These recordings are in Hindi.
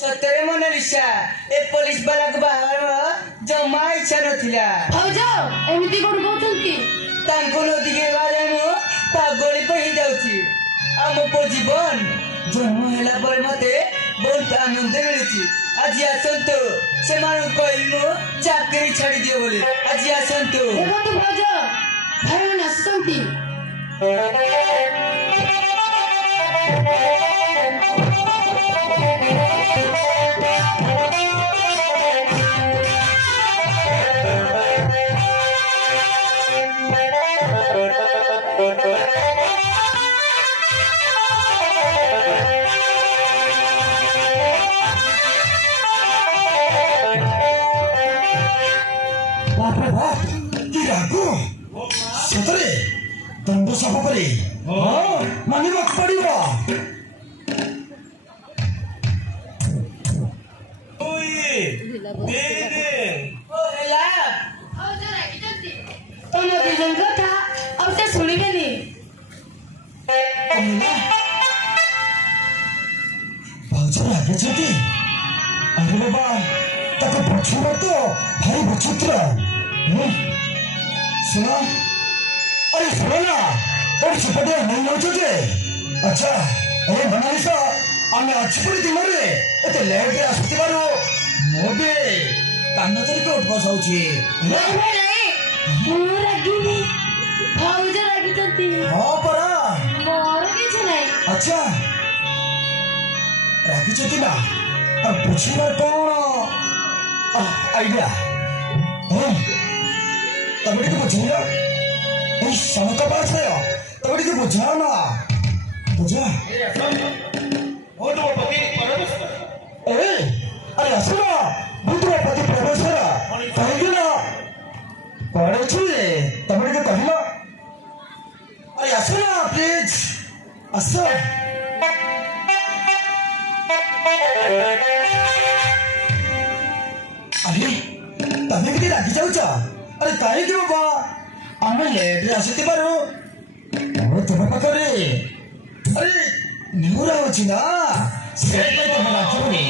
सतरे मोनालिसा ए पुलिस वाला को बाहर जमा इच्छा नथिला भाउजो एमिति कोन कहउछंती तांको नदी के बारे मो पागली पहि जाउची हम जीवन जन्म होला पर मते बहुत आनंद मिलुची आज आसंतो से मानु कहलु चाकरी छाड़ी दियो बोले आज आसंतो देखो भाउजो भाई नासंती सतरे दंड सब परे मानिबाक पड़िबो ओए दे दे ओला भाउजो राखिछंती तम दुजन कथा अब से सुनिबेनी भाउजो राखिछंती अरे बाबा ताको पछुवा तो भारी विचित्र सुना अरे सुनो ना और छपटे नहीं नचुचे अच्छा अरे मोनालिसा आमे अच्छी दिन रे एते लेट रे आसुती बारो मोबे कान धरि के उठ बसाउची नहीं नहीं मु रागिनी भाउजो राखिछंती हां परा मोर किछ नहीं अच्छा राखिछंती ना अब बुझिबा कोन आइडिया तबड़ी के बुझिया इस समय का बात है तबड़ी के बुझा ना बुझा ओ तो पति अरे अरे असुरा बुद्धवा पति प्रोफेसर कहेगी ना पढ़े छुए तबड़ी के कहना अरे असुरा प्लीज असुरा अरे तमे के रागी जाउचा अरे काहे के बाबा आमे लेट रे आसीते बारो ओ तमे पकरे अरे निहुरा होची ना सेट में तमे राखोनी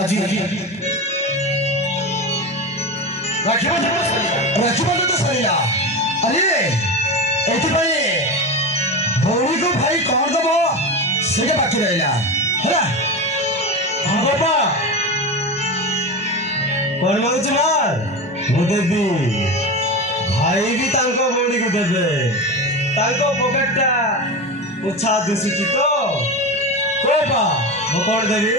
আজি राखिबा तो सरिला अरे एथिपाई भौणी को भाई कौन दबो सेटा बाकी रहला होला हाँ बाबा कौन मांगुच मार मु देवी भाई भी तांको भौणी को देबे तांको पकेटटा उछा दुसुची तो कोबा मु कौन देवी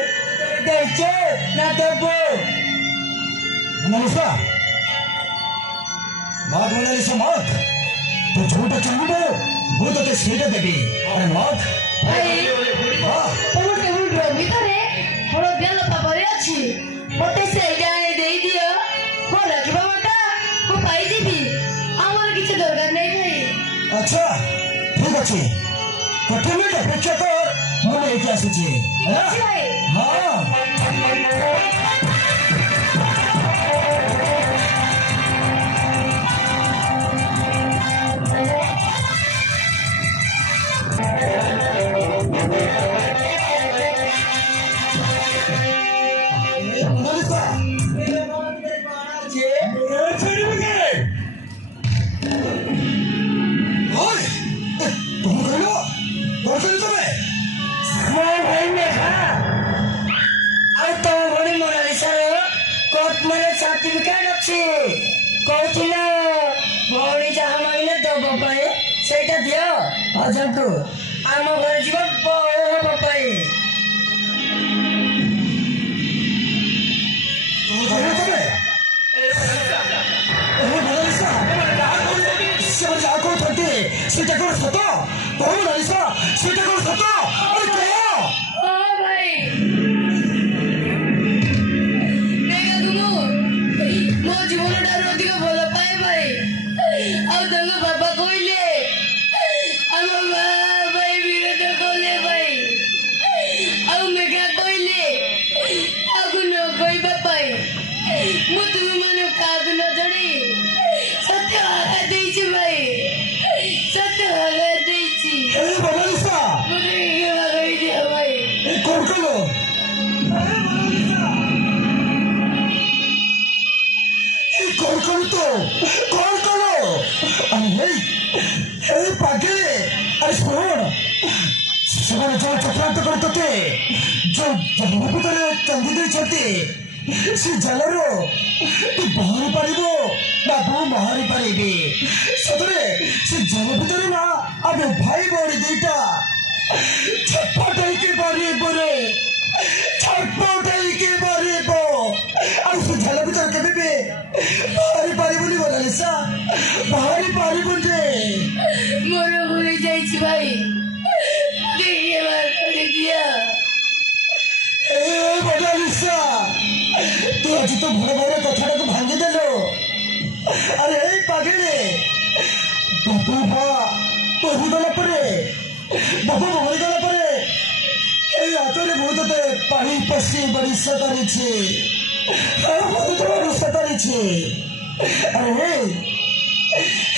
देखो ना देबो मोनालिसा मत मोनालिसा मत तो झूठा चंगुबो वो तो सेटा देबी अरे मत भाई हां ତମ ଟେବୁଲ ଭିତରେ ବଡ଼ ବେଲ ପାବରେ ଅଛି ମୋତେ ସେଇଟା ଆଣି ଦେଇଦିଅ ମୋ ରାଖିବା ବାଟା ମୁଁ ପାଇଯିବି ଆମର କିଛି ଦରକାର ନାହିଁ ଭାଇ अच्छा ठीक अच्छे कटे मिनट अपेक्षा कर मैं लेके आसुची ଅଛି ଭାଇ हाँ मोनालिसा ओए तुम कहलो और कहलो तुम्हें मैं भाई में खा और तो भौणी मोनालिसा कोर्ट में सर्टिफिकेट अच्छी कहथिला भौणी जहाँ मांगले दबो पाए सेटा दियो अजंतु आम घर जीवन बड़ हबो पाए तुम कहलो तुम्हें मोनालिसा से जाको थटे सेटा को सतो तो मोनालिसा सेटा को सतो और कहो ହଁ ଭାଇ ଦେଖ ତୁମ ମୋ ଜୀବନଠାରୁ ଅଧିକ ଭଲ ପାଏ ଭାଇ ଆଉ ତାଙ୍କ ବାବା କହିଲେ ଆମ ମା ଭାଇ ବିରୋଧ କଲେ ଭାଇ ଆଉ ମେଘା କହିଲେ କାହାକୁ ନ କହିବା ପାଇଁ ମୁଁ ତୁମମାନଙ୍କୁ କାହାକୁ ନ ଜଣେଇ ସତ୍ୟ ଆଘାତ ଦେଇଛି ଭାଇ ସତ୍ୟ ଆଘାତ ଦେଇଛି ए मोनालिसा ମୋତେ କ୍ଷମା କରିଦିଅ ଭାଇ ए कौन कहलो कौन कौन तो कौन करो अरे ए पागले अरे सुन ସେମାନେ ଯୋଉ ଚକ୍ରାନ୍ତ କରି ତତେ ଯୋଉ ଜହ୍ନ ଭିତରେ ଚାନ୍ଦି ଦେଇଛନ୍ତି ସେ ଜାଲରୁ ତୁ ବାହାରି ପାରିବ ନା ମୁଁ ବାହାରି ପାରିବି ସତରେ ସେ ଜଳ ଭିତରେ ନା ଆମେ ଭାଇ ଭଉଣୀ ଦିଟା ଛଟପଟ ହେଇକି ବାହାରିବ ରେ ଛଟପଟ ହେଇକି ବାହାରିବ ଆଉ ସେ ଜାଲ ଭିତରେ କେବେ ବି ବାହାରି ପାରିବୁନି ମୋନାଲିସା ବାହାରି ପାରିବୁନି ମୋର ଭୁଲି ଯାଇଛି ଭାଇ ଟିକେ କ୍ଷମା କରିଦିଅ ए मोनालिसा तू आज तो भर भर कथाटाକୁ ଭାଙ୍ଗିଦେଲୁ अरे ए पागले बाबा मरिगला ପରେ बाबा मरिगला ପରେ এই হাତରେ ମୁଁ ତତେ ପାଣି ପଶି ବରିଷ କରିଛି ବରିଷ କରିଛି अरे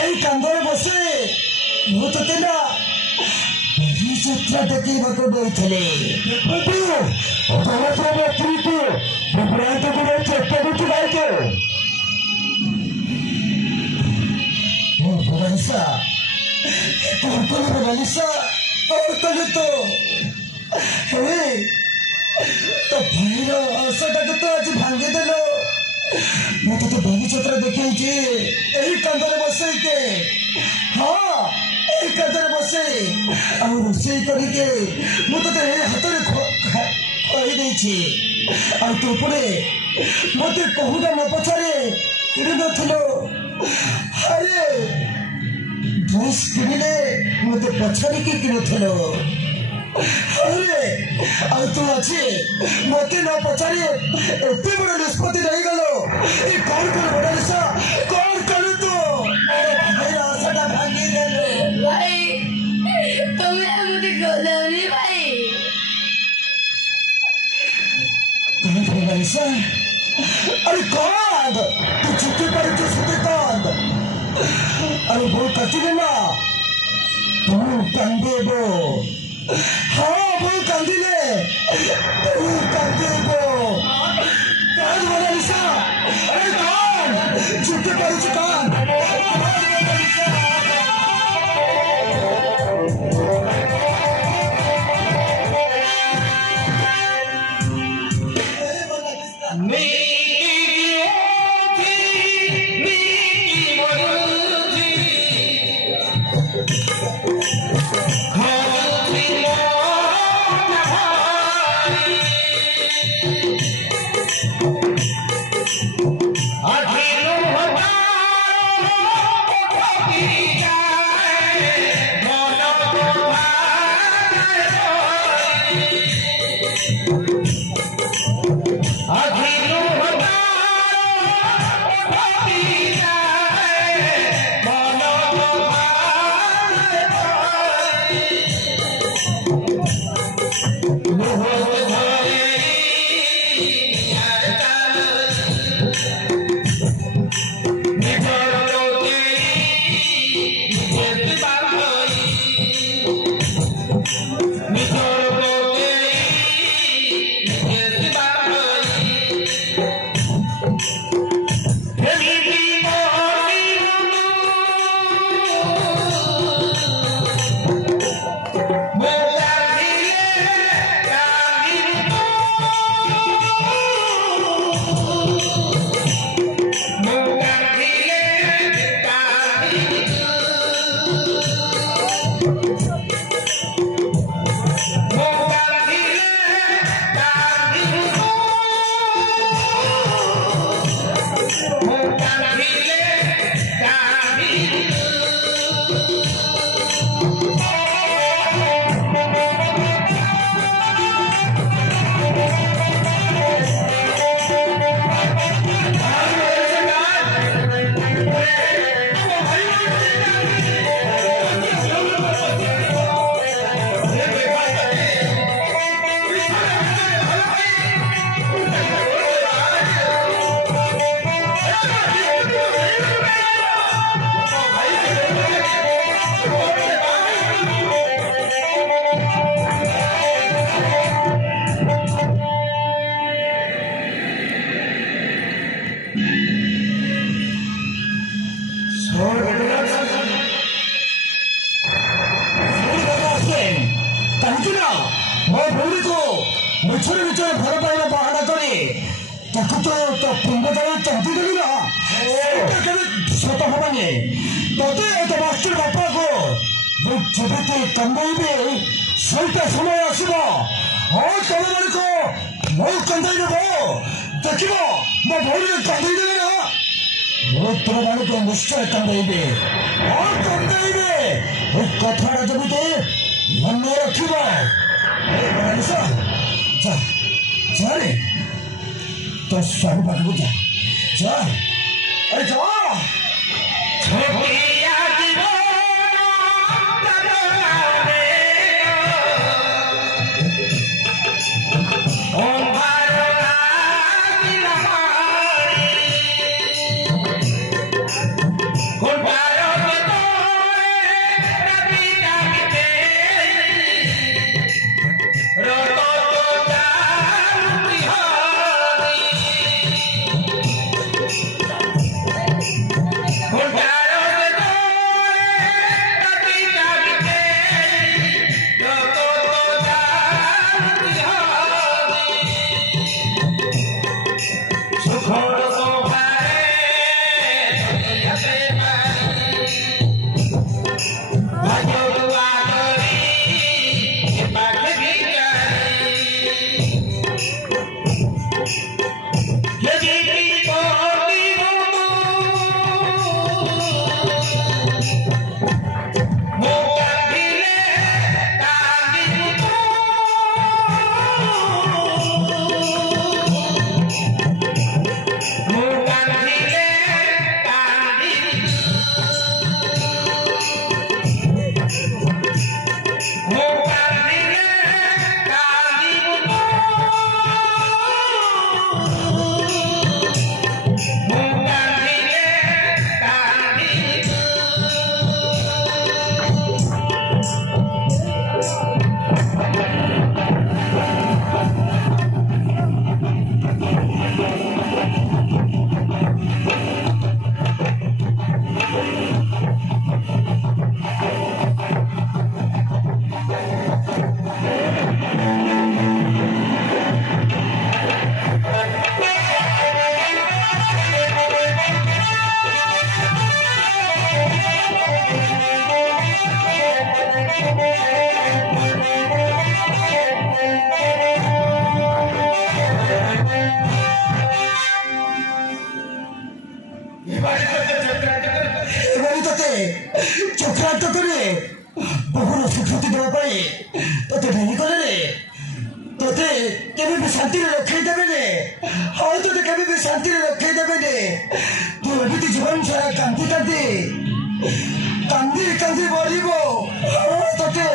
এই କାନ୍ଧରେ ବସେ ମୁଁ ତତେ ନା ଚିତ୍ର ଦେଖିବାକୁ ଦେଇଥିଲେ मोनालिसा कौन कौन मोनालिसा कौन कौन तो अरे तो भाईर आशाटाକୁ तो आज ଭାଙ୍ଗିଦେଲ ମୁଁ ତତେ ବଗିଚାରେ ଦେଖେଇଛି ଏହି କାନ୍ଧରେ ବସେଇକେ ହଁ ଏହି କାନ୍ଧରେ ବସେଇ ଆଉ ରୋଷେଇ କରିକେ ମୁଁ ତତେ ଏ ହାତରେ କହିଦେଇଛି ଆଉ ତୁ ଉପରେ ମତେ କହୁନା ମୋ ପଛରେ କିଣିନଥିଲୁ ଆରେ ଡ୍ରେସ୍ କିଣିଲେ ମତେ ପଛାରିକି କିଣୁଥିଲୁ अरे ଆଉ ତୁ ଅଛି ମତେ ନ ପଚାରି ଏତେ ବଡ଼ ନିଷ୍ପତ୍ତି ନେଇଗଲୁ ଏ କଣ କଲୁ ମୋନାଲିସା କଣ କଲୁ ତୁ ଭାଇର ଆଶାଟା ଭାଙ୍ଗିଦେଲୁ ଭାଇ ତମେ ଏମିତି କଲନି ଭାଇ କାହିଁକି ମୋନାଲିସା अरे कांद तू चुप्पी पारुଛୁ ସେତେ କାନ୍ଦ अरे ବୋଉ କାଟିଲେ ନା ତୁ କାନ୍ଦିବୁ हाँ वो कांदिले तू कांदिबो Oh ରଥଯାତ୍ରା କରି ବହୁର ସ୍ୱୀକୃତି ଦେବା ପାଇଁ ତୋତେ ଡେରି କଲେ ତୋତେ କେବେ ବି ଶାନ୍ତିରେ ରଖେଇ ଦେବେନି। ହଁ ତୋତେ କେବେ ବି ଶାନ୍ତିରେ ରଖେଇ ଦେବେନି। ତୁ ଏମିତି ଜୀବନ ସାରା କାନ୍ଦି କାନ୍ଦି କାନ୍ଦି କାନ୍ଦି ମରିବ। ତୋତେ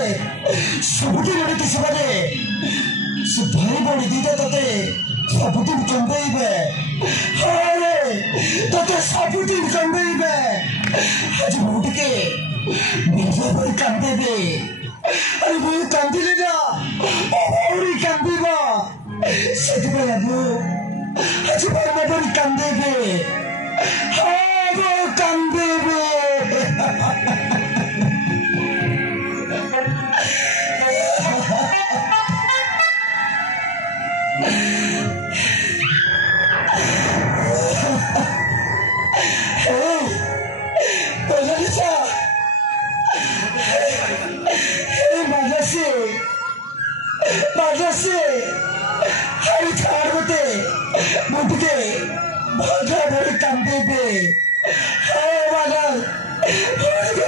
ସବୁଦିନ ଏମିତି ସେମାନେ ସେ ଭାଇ ଭଉଣୀ ଦିଟା ତୋତେ ସବୁଦିନ କାନ୍ଦେଇବେ। ହଁ ତୋତେ ସବୁଦିନ କାନ୍ଦେଇବେ। ଆଜି ମୁଁ ଟିକେ ନିଜ ପାଇଁ କାନ୍ଦେବି। ଆରେ ମୁଁ କାନ୍ଦିଲି ନା ଭଉଣୀ କାନ୍ଦିବ। ସେଥିପାଇଁ ମୁଁ ଆଜି ଭାଇ ଭଉଣୀ କାନ୍ଦେବି। ହଁ ମୁଁ କାନ୍ଦେବି। Madrasi, hari thar hote, mutke, bhagha bhari kande be, hey bhagha,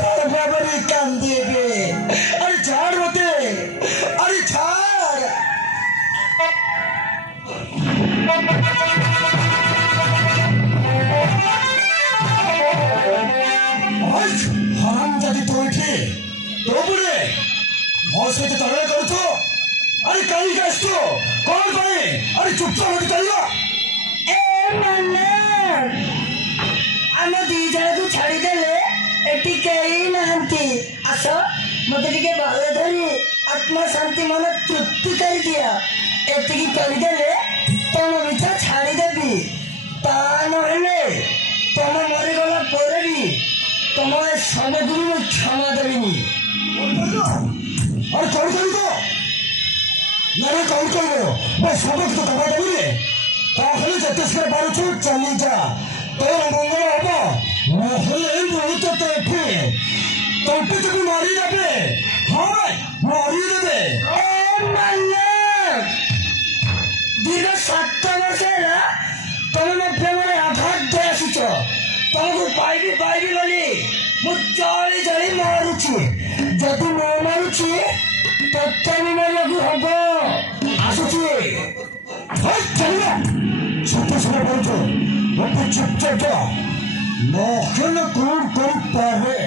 bhagha bhari kande be, hari thar hote, hari thar. आज हम जब तो इठे, तो बोले, मौसम तो तड़े करो तो अरे कहीं का इसको कौन भाई अरे चुपचाप मत करियो। ए मन्ना आम दी जण को छाड़ी देले एटी केही नाहंती। आस मते टिके बाल धरी आत्मा शांति मन तृप्ति कर दिया। एतिकी करी देले तम मिठा छाड़ी देबी। ता नहेले तम मरि गला परे भी तम सब गुरु क्षमा देबिनी। अरे कौन करी तो नारे कौन करियो मैं सबक तो दबा देबी। ताहले छत्तीसगढ़ बारू छूट चली जा तोर मंगल हबो नहले बहुत तो एठी तोपे तो मारी देबे। हां भाई मारी देबे। ओ मन्ना दीर्घ 7 वर्ष है तुम मो प्रेम आघात दे आसीच तुमको पाइबी बोली मु चली चली मारुची। जदि न मारुची तत्ते भी मारियाकू हबो। आसुची हाय चलिया छत्तीसगढ़ बारू छो मत चुपचाप जा नहले कौन कर पावे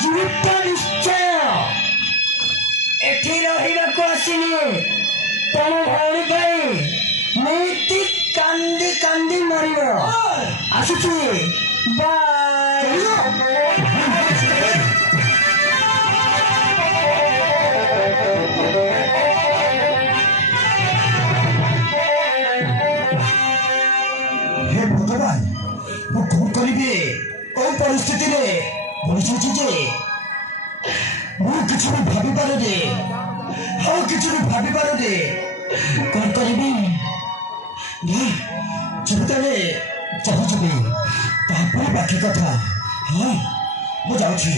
जीवित निश्चय एठी रहिबाकू आसिनी तुम भौणी पाई नीति कांदी कांदी मरिब। आसुची बाय। कौन परिस्थिति रे परिस्थिति जे मैं किसी भी भाभी पारे दे। हाँ किसी भी भाभी पारे दे कौन करीबी चुपताले चाह चुपी तापर बाकी कथा। हाँ मैं जाऊँ छी।